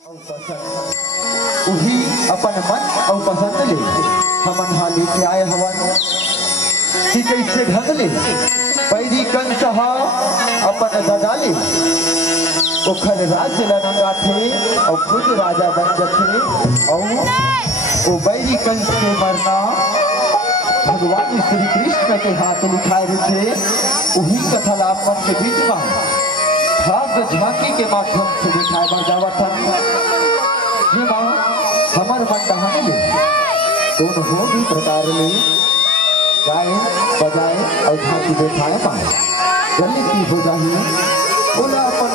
उही अपन मन और पसंद ले हमन हा लेके आए हवन कि कैसे ढंग ले पैरी कंस हा अपन दादा ले ओखर राज्य लगा थे और खुद राजा बन जथे और वो बैरी कंस के मरना भगवान श्री कृष्ण के हाथ लिखाए थे। वही कथा लापन के बीच में भाग्य झांकी के माध्यम से दिखाए बजावत हमर मन दहाने ले दोनों हो भी प्रकार ले गाए बजाए और झांकी बैठाए पाए गलती हो जाए बोला अपन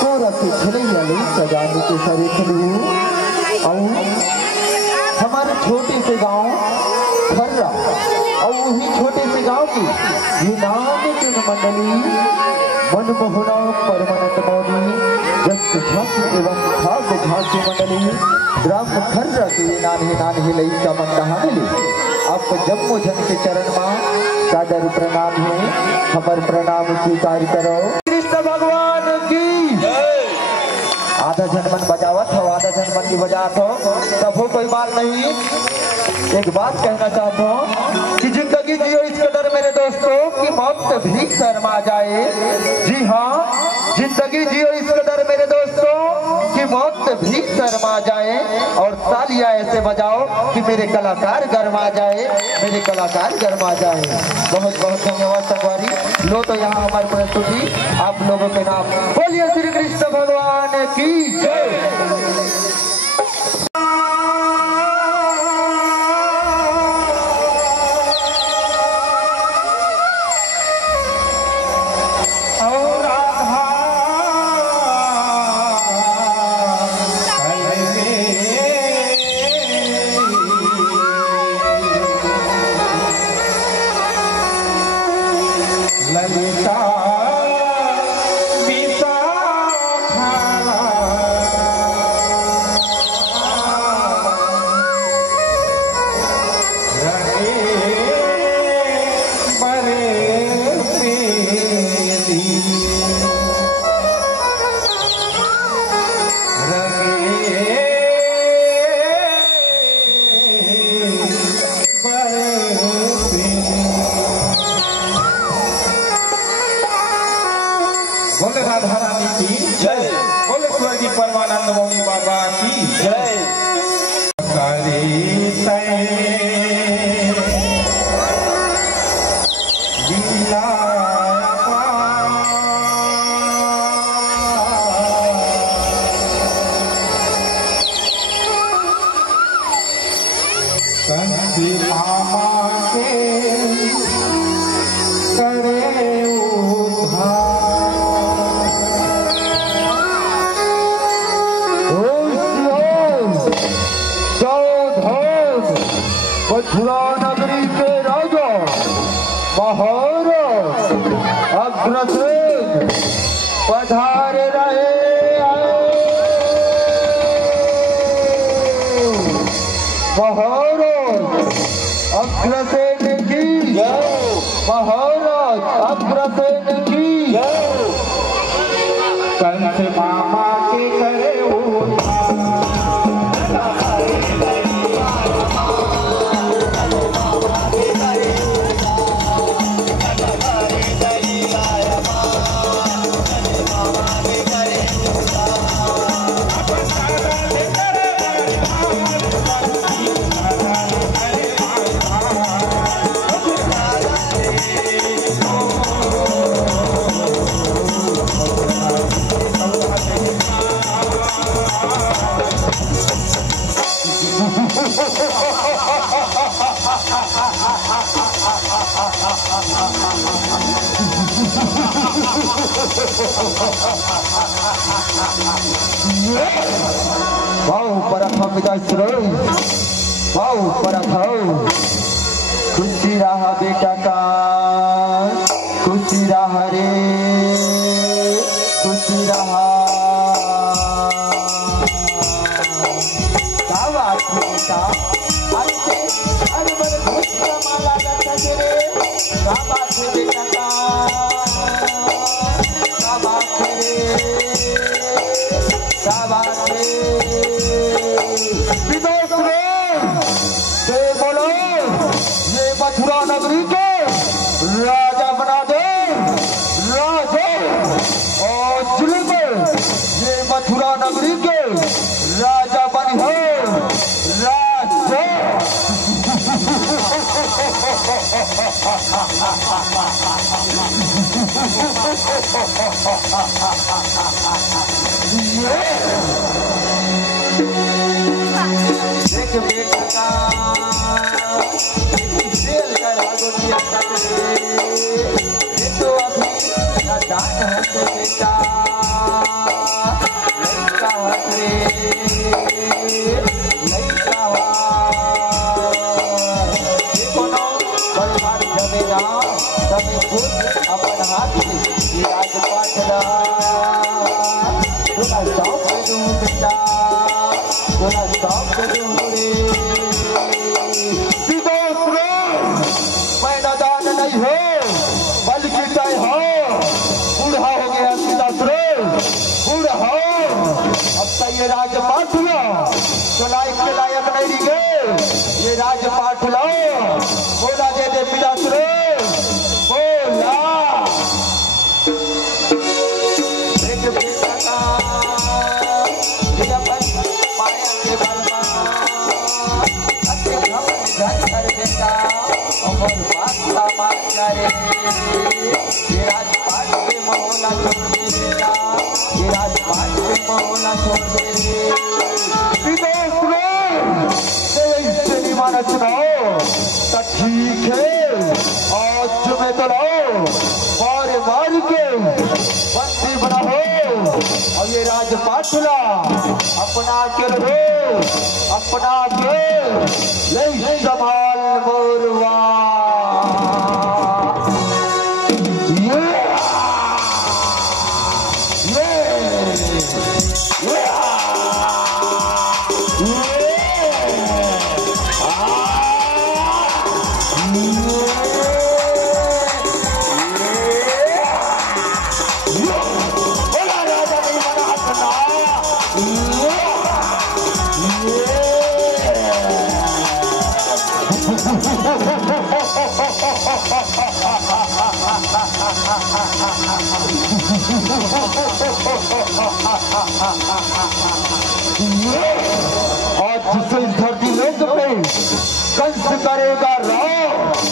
तोरा के खिलैया ले सजाने के सरे खलू और हमारे छोटे से गांव खर्रा और वही छोटे से गांव की ये नाम की मंडली मनमोहना परमानंद मौनी जस झांकी एवं भाग्य झांकी मंडली ग्राम खर्रा के नान लई का मन दहाने ले आपको जम्मो जन के चरण में सादर प्रणाम है हमार प्रणाम स्वीकार करो। कृष्ण भगवान की आधा जन मन बजावत हो आधा जन मन की बजात हो तब हो कोई बात नहीं। एक बात कहना चाहता हूँ कि जिंदगी जियो इस कदर मेरे दोस्तों कि मौत भी शर्मा जाए। जी हाँ जिंदगी जियो इस कदर मेरे दोस्तों कि मौत भी शर्मा जाए और तालियां ऐसे बजाओ कि मेरे कलाकार गरमा जाए मेरे कलाकार गरमा जाए। बहुत बहुत धन्यवाद संगवारी लो तो यहाँ हमारी प्रस्तुति आप लोगों के नाम बोलिए श्री कृष्ण भगवान की जय। बोले राधा रानी की जय बोले स्वर्गीय परमानंद मौनी बाबा की जय। मथुरा नगरी के राजा महाराज अग्रसेन पधार रहे महाराज अग्रसेन की महाराज अग्रसेन की कंस मामा के करे वाह परखा विदाई सुरो वाह परखा खुशी रहा बेटा का खुशी रहा रे खुशी रहा क्या बात है बेटा अरे बड़े खुशी का माला करता रे क्या बात है बेटा का क्या बात है रे क्या बात मथुरा नगरी के राजा बनी हो राजा। देख बेटा सेल करा दो तो अभी नादान है तो बेटा लड़का हरे लड़का कोनो परिवार जमेला तमे खुद अपन हाथ में राजपाट ला तोला सौंप दूं बेटा तोला सौंप दूं रे मैं नादान नहीं हो बल्कि तय हो बूढ़ा हो गया सीतासुरे बूढ़ा हो अब तो ये राजपाट लो तो लायक के लायक नहीं रही ये राजपाट लो बोला दे दे सीतासुरे बोला एक बेटा का माया के बलमा अच्छे हम धन कर बेटा और बात का मान करे ये राजपाट के मोहला छोड़ दे बेटा ये राजपाट के मोहला छोड़ दे इससे नहीं माना चुनाव तो ठीक है आज तुम्हें तो लाओ मारे मार के बंदी बना हो और ये राजपाट ला अपना के रहो अपना के यही संभाल मोरवा आज जिसे इस धरती लोक पे कंस करेगा राव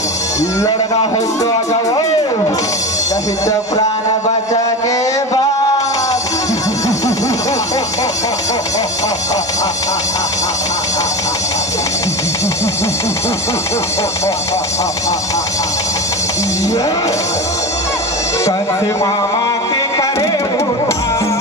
लड़ना है तो आ जाओ नहीं तो प्राण बचा के बाद कंस मामा के करे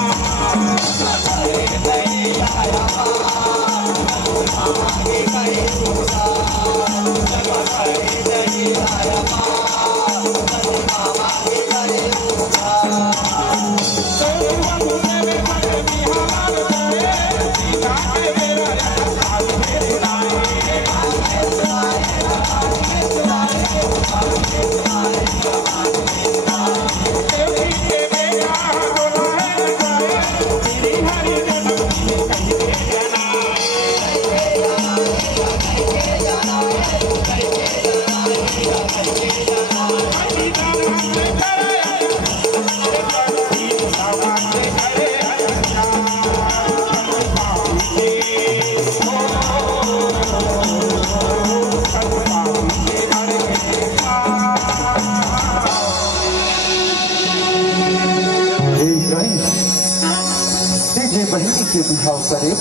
बहिनी के बिहाव करे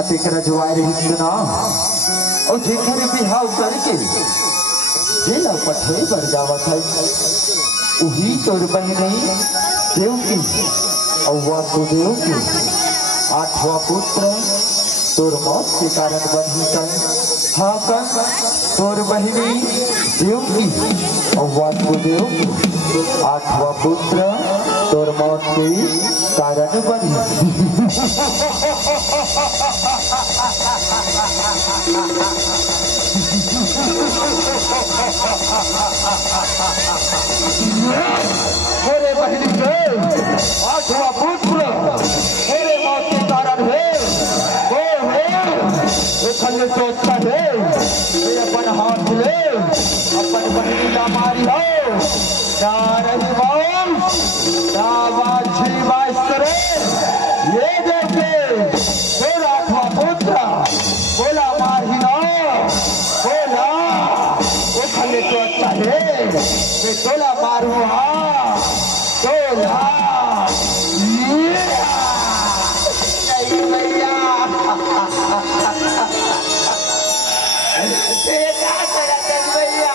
अतिक रजवाए रही सुना और जेकर बिहाव करके जेला पठे पर जावत है वही तोर बहिनी देव की और वासुदेव की आठवां पुत्र तोर मौत के कारण बनी कन हाँ कन तोर बहिनी देव की और वासुदेव की आठवां पुत्र तोर मौत के कारण बनी मेरे बहनी के आठवां पुत्र मेरे मौत के कारण है वो है सोचता है अपन हाथ ले अपन बहनी का मारी हो ना रही मौत ना बाजी मास्टर ये देखे तेरा था पुत्र बोला मारहिना बोला वो खले तो अच्छा है मैं तोला मारू हाँ तोला नहीं भैया तेरा तेरा भैया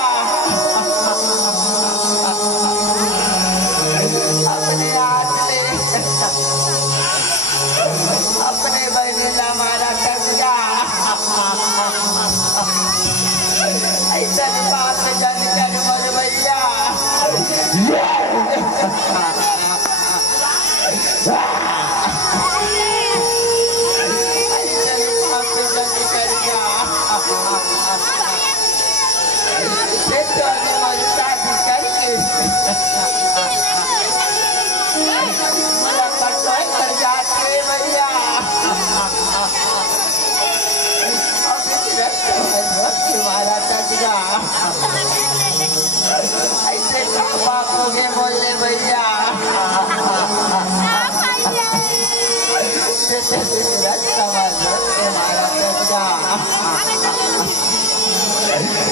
अपने हाथ ले अपने बहने ला मारा टकरा ऐसा बात जान कर मर भैया ऐसे बाप हो गए बोलने भैया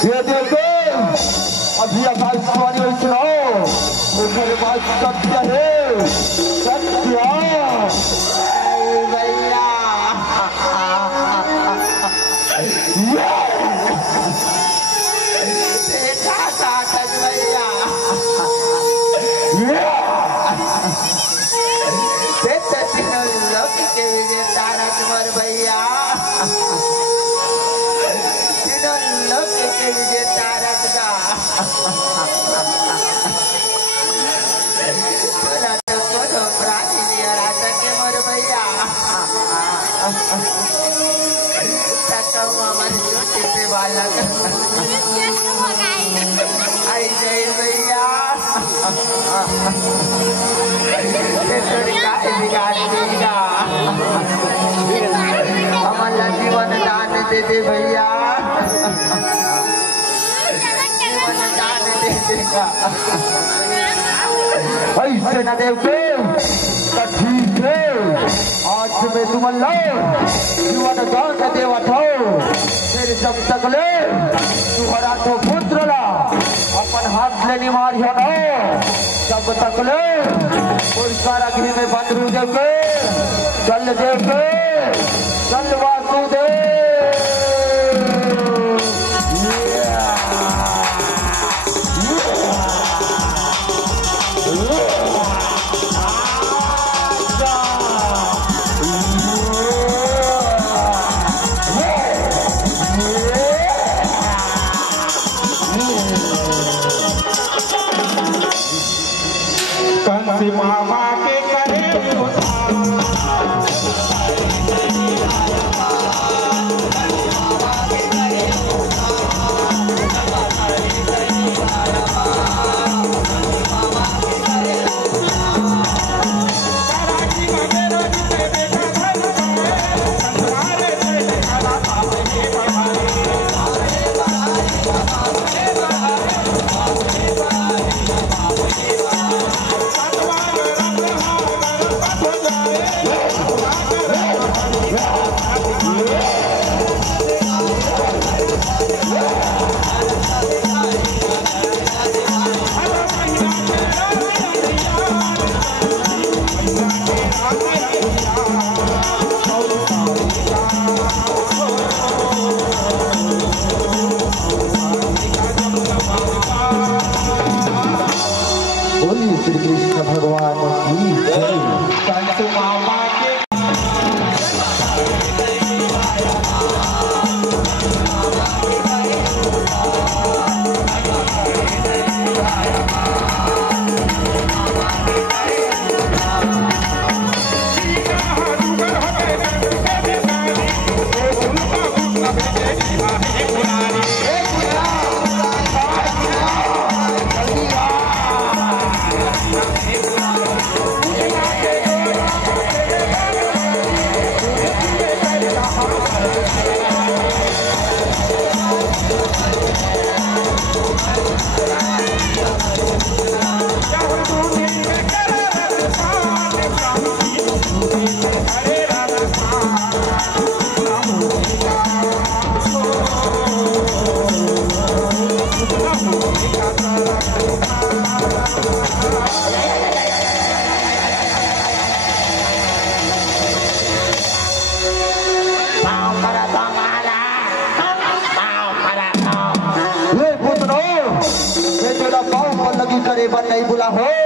ये देखो अभी आकाश वाणी सुनाओ उधर बात सत्य है सत्य भैया हमारा जीवन दान दे दे भैया जीवन दान दे देगा ऐसे न देव के ठीक है आज में तुम जीवन दान देवा था फिर जब तक ले तुम्हारा तो पुत्र ला अपन हाथ लेनी मारी हो ना जब तक ले और सारा घी में बंदरू देव के चल देव के चल वासुदेव कंसी मामा के करे श्री कृष्ण भगवान की जय। कंसी मामा के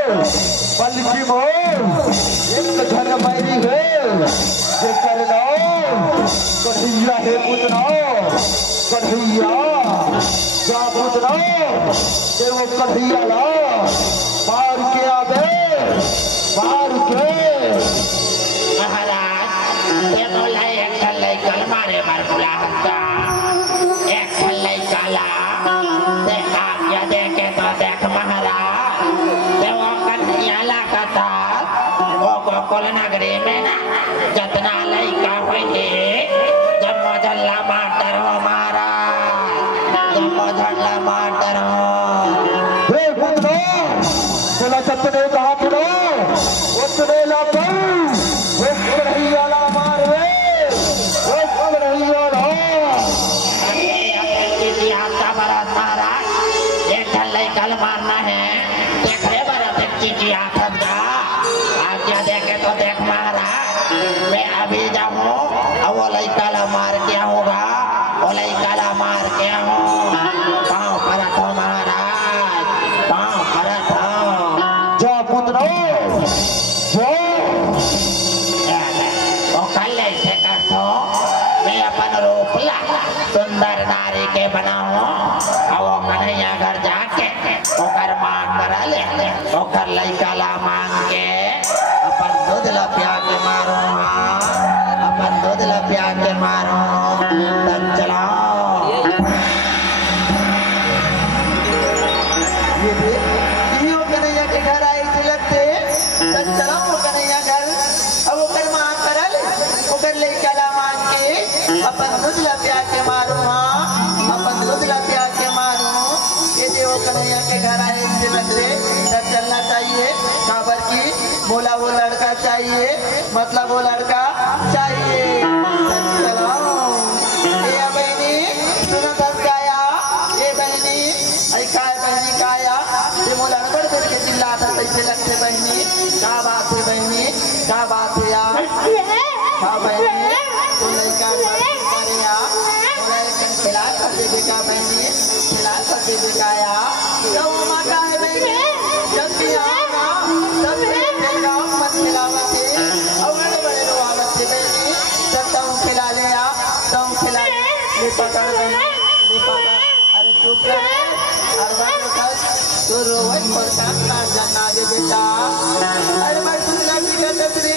बल्कि मोर एक धन बैरी है जे कर लो कन्हैया है पुतना कन्हैया जा पुतना ते वो कन्हैया ला मार के आवे मार के महाराज ये तो लाई कल मारे मार बुला हत्ता एक लाई काला देखा क्या देखे तो देख महाराज देवो कन्हैया ला कथा वो गोकुल नगरी में ना जतना लइका हुई थी जब मजल्ला माटर हो मारा जब मजल्ला माटर हो हे पुत्र चला चतने कहा पुरो उतने ला पर वो कन्हैया ला मार रे वो कन्हैया ला आता बरस महाराज एक कल मारना है देख रे बरस एक चीची आखत का आज्ञा देखे तो देख महाराज मैं अभी जाऊँ अब वो लइका ला मार के आऊँगा वो लइका ला मार के आऊँ पाँव परत हो महाराज पाँव परत हो जा पुत्र जा वो कल ऐसे करतो मैं अपन रूप ला सुंदर नारी के बनाऊं और वो कन्हैया घर जाके ओकर मांग करा ले ओकर लइका ला मांग के अपन दूध ला पिया के मारो अपन दूध ला पिया के मारो तब चलाओ ये कन्हैया के घर आई से लगते तब चलाओ कन्हैया घर अब ओकर मांग करा ले ओकर लइका ला मांग के अपन दूध ला पिया के मारो अपन दूध ला पिया के मारो ये जो कन्हैया के घर आए से लगते तब चलना चाहिए काबर की बोला वो लड़का चाहिए मतलब वो लड़का चाहिए चलाओ ये बहनी सुनो सब गाया ये बहनी ऐ काय बहनी काया ये मोला लड़का देख के चिल्ला था ऐसे लगते बहनी क्या बात है बहनी क्या बात है यार हाँ बहनी तू लड़का करे यार बोला एक खिला कर दे बेटा बहनी खिला कर दे बेटाया तो वो माता है बहनी जब भी आना तब खिलाओ मत खिलावत है और बड़े बड़े लोग आवत है बहनी तब तुम खिला ले या तुम खिला ले पकड़ बहनी ले पकड़ अरे चुप कर और बात कर तो रोवत और काम ना जाना दे बेटा अरे मैं तुझे लड़की का तसरे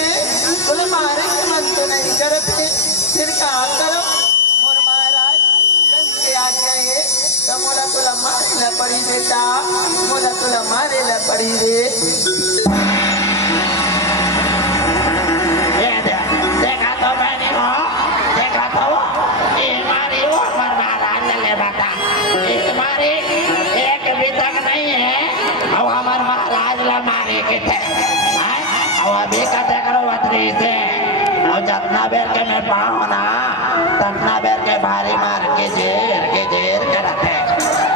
बोले मारे मन तो नहीं करते फिर कहाँ करो मोर महाराज कंचे आ गए तो मोला तुला मारे ला पड़ी बेटा मोला तुला मारे ला पड़ी रे देखा तो मैंने हो देखा तो ये हमारी वो अमर महाराज ले बता ये तुम्हारी एक भी तक नहीं है अब हमारे महाराज ला मारे के थे अब अभी कहते करो वतरी से और जितना बेर के मैं पाऊँ ना ततना बेर के भारी मार के जेर करते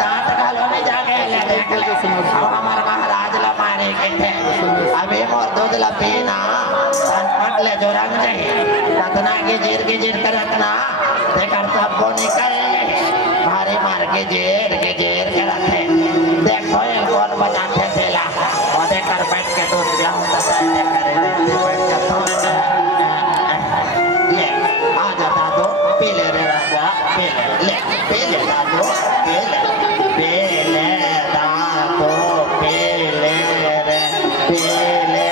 दांत कॉलोनी जाके ले देख ले अब हमारे महाराज ला मारे के थे अभी मोर दूध ला पीना तनपट ले जो रंग नहीं ततना के जेर कर रखना देकर सबको निकल भारी मार के जेर करते देखो ये कौन बचाते थे ला और देकर बैठ के दूध पियाऊं तो सहते करे बैठ के तो ले आ जाता दो पी ले रे राजा पी ले दादो पी ले दादो पी ले रे पी ले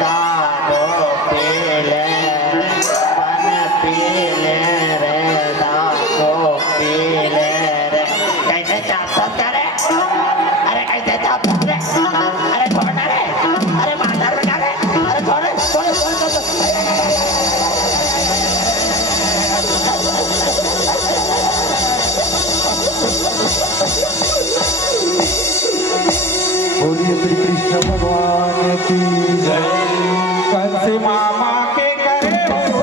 दादो पी ले पान पी ले रे दादो पी ले रे कैसे चाहता करे अरे कैसे चाहता रे अरे छोड़ना रे अरे माता लगा रे अरे छोड़ बोलिए श्री कृष्ण भगवान की जय कंस मामा के करे हो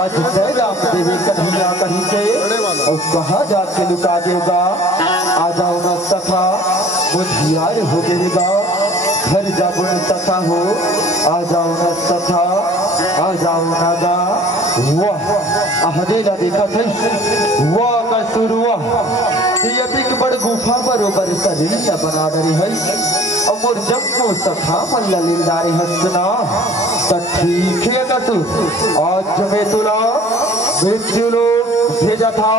आज पैगाम देवे कन्हैया कहीं के और कहाँ जाके लुका देगा। आ जाओ न सखा बुधियार हो गिरेगा, घर जाबो न सखा हो आ जाओ न सखा, आ जाओ न गा। वाह अहदेला देखा थे वाह कसूर वाह यदि बड़ गुफा बरोबर शरीर बना रही है और जब को सखा मन ललिंदारी हंसना तो ठीक है कसूर। आज में तुला मृत्यु लोग भेजा था,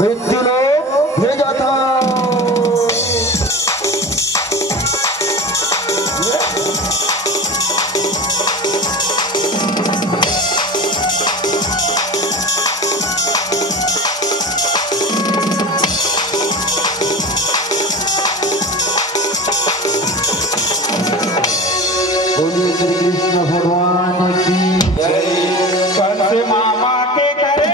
मृत्यु लोग भेजा था। बोलिए श्री कृष्ण भगवान की जय। कंस मामा के करे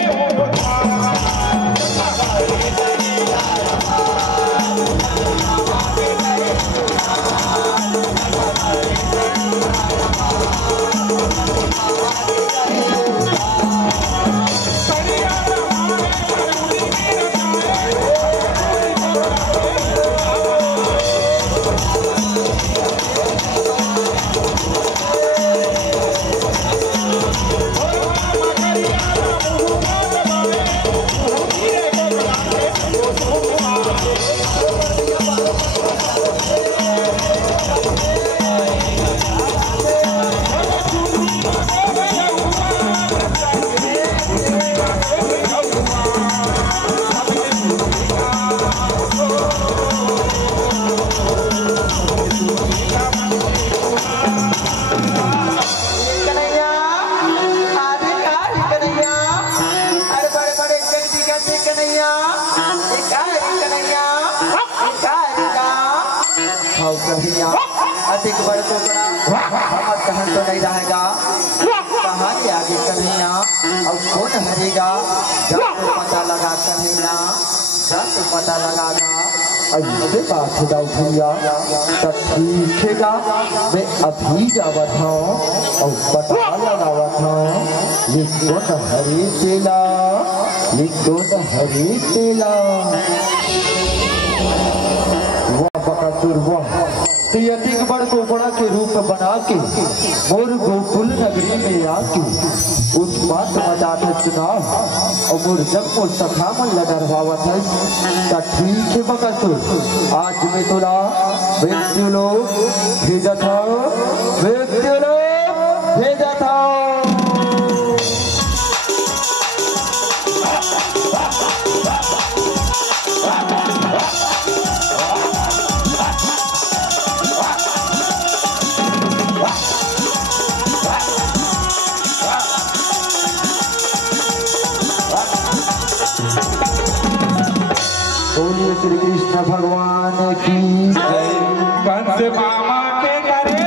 अधिक बड़ को बड़ा हम कहन तो नहीं रहेगा। कहानी आगे कन्हैया और कौन हरेगा, जब तो पता लगा कन्हैया, जब तो पता लगाना। ऐसे बात दाऊ भैया तो ठीकेगा। मैं अभी जावत हूँ और पता लगावत हूँ ये कौन हरी तेला, ये कौन हरी तेला। वाह बकासुर वाह यतिक बड़ गोपड़ा के रूप बना के मोर गोकुल नगरी में आके उत्पात मचाते सुना और मोर जब को सखा मन लडरवावत है तो ठीक है बकासुर। आज में तुला मृत्यु लोग भेजा था, मृत्यु लोग भेजा था। बोलिए श्री कृष्ण भगवान की जय। कंस मामा के करे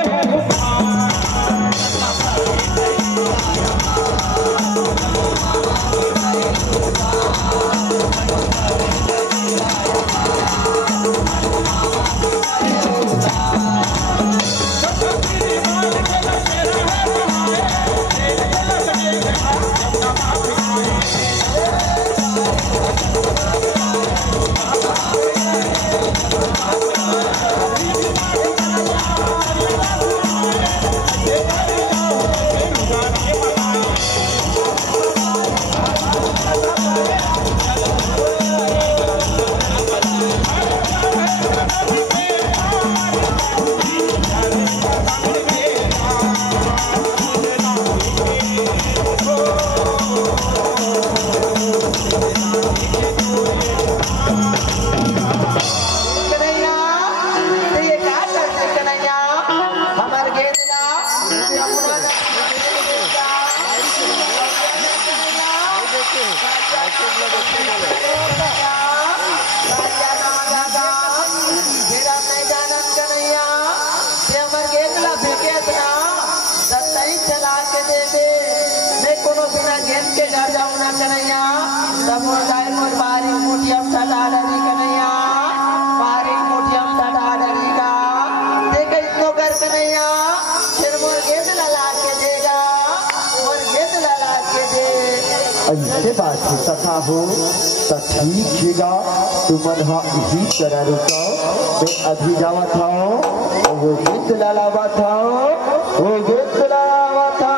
कन्हैया फिर मोर गेंद लगा के देगा, मोर गेंद लगा के ऐसे बात हो तथा हो तो ठीक छेगा। तुमन हा इसी तरह रुकाओ, मैं अभी जावा था वो गीत लालावा था, वो गीत लालावा था।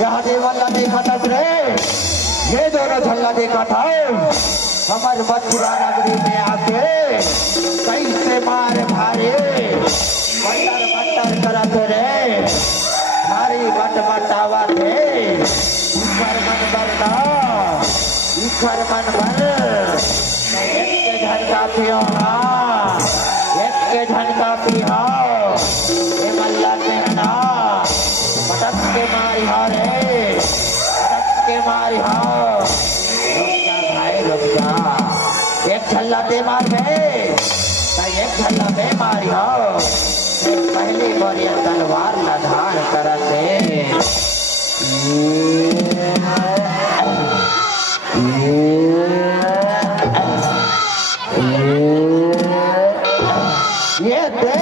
यहाँ देवाला देखा था रे, ये दोनों झल्ला देखा था हमारे मथुरा नगरी में आके कैसे मार भारे बटर बटर करते रे, भारी बट बटावा थे इखर मन बरना इखर मन बर एक के झनका पियो ना, एक के झनका पियो ये मल्ला कहना पटक के मारी हारे, पटक के मारी हार रुक जा, एक झल्ला दे मार गए एक झल्ला दे मारी हो पहली बार ये तलवार लधार करते ये दे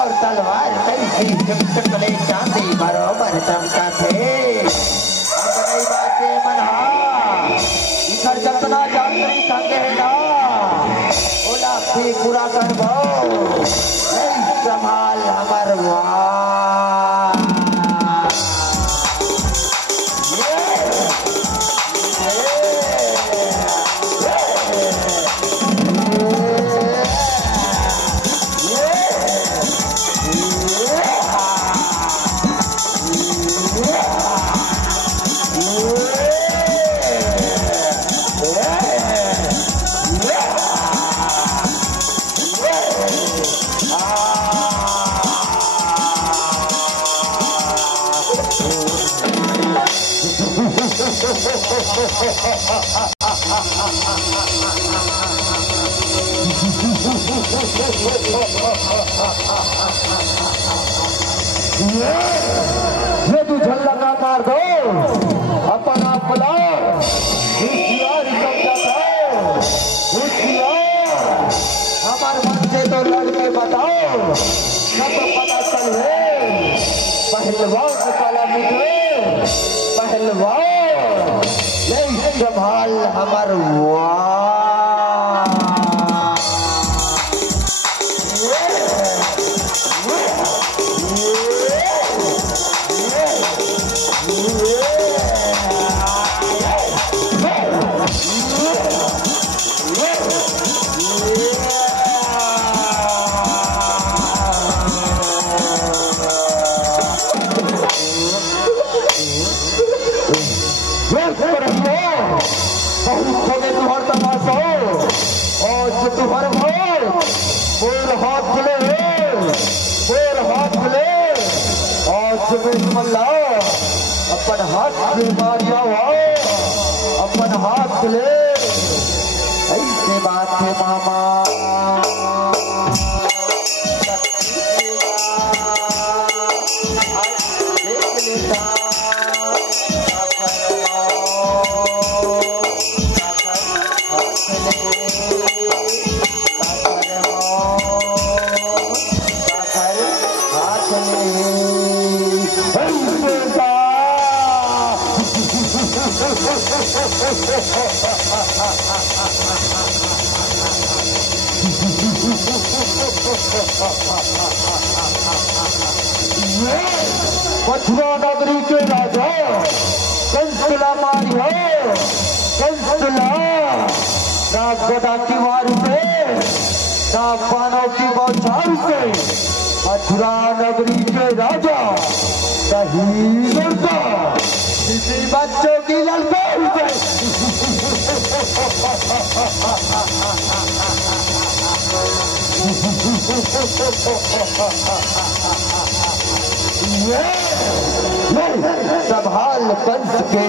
और तलवार कैसी चमचमले चांदी बराबर चमका थे अपनी बातें मना इधर जतना जात्री संगे है ना ओला भी पूरा कर भो नहीं संभाल हमार ये तू झल्ला का मार दो अपन आप बुलाओ हमारे मन से तो लड़के बताओ सब पता चल है पहलवान काला मिले पहलवान यही संभाल हमार अपन हाथ से मारिया अपन हाथ ले ऐसे बात है मामा देख लेता मथुरा नगरी के राजा कंसला मारी हो कंसला ना गदा की वार से ना बानों की बौछार से मथुरा नगरी के राजा नहीं डरता किसी बच्चों की ललकार से संभाल कंस के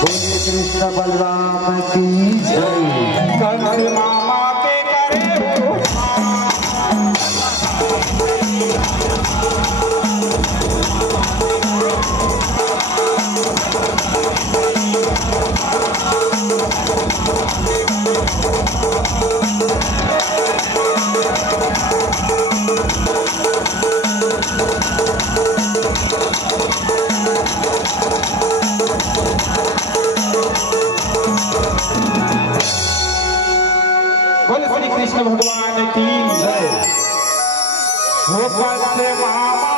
बोलिए कृष्ण बलराम की जय। कंस मामा के करे हो बोले श्री कृष्ण भगवान की जय। हो कंस मामा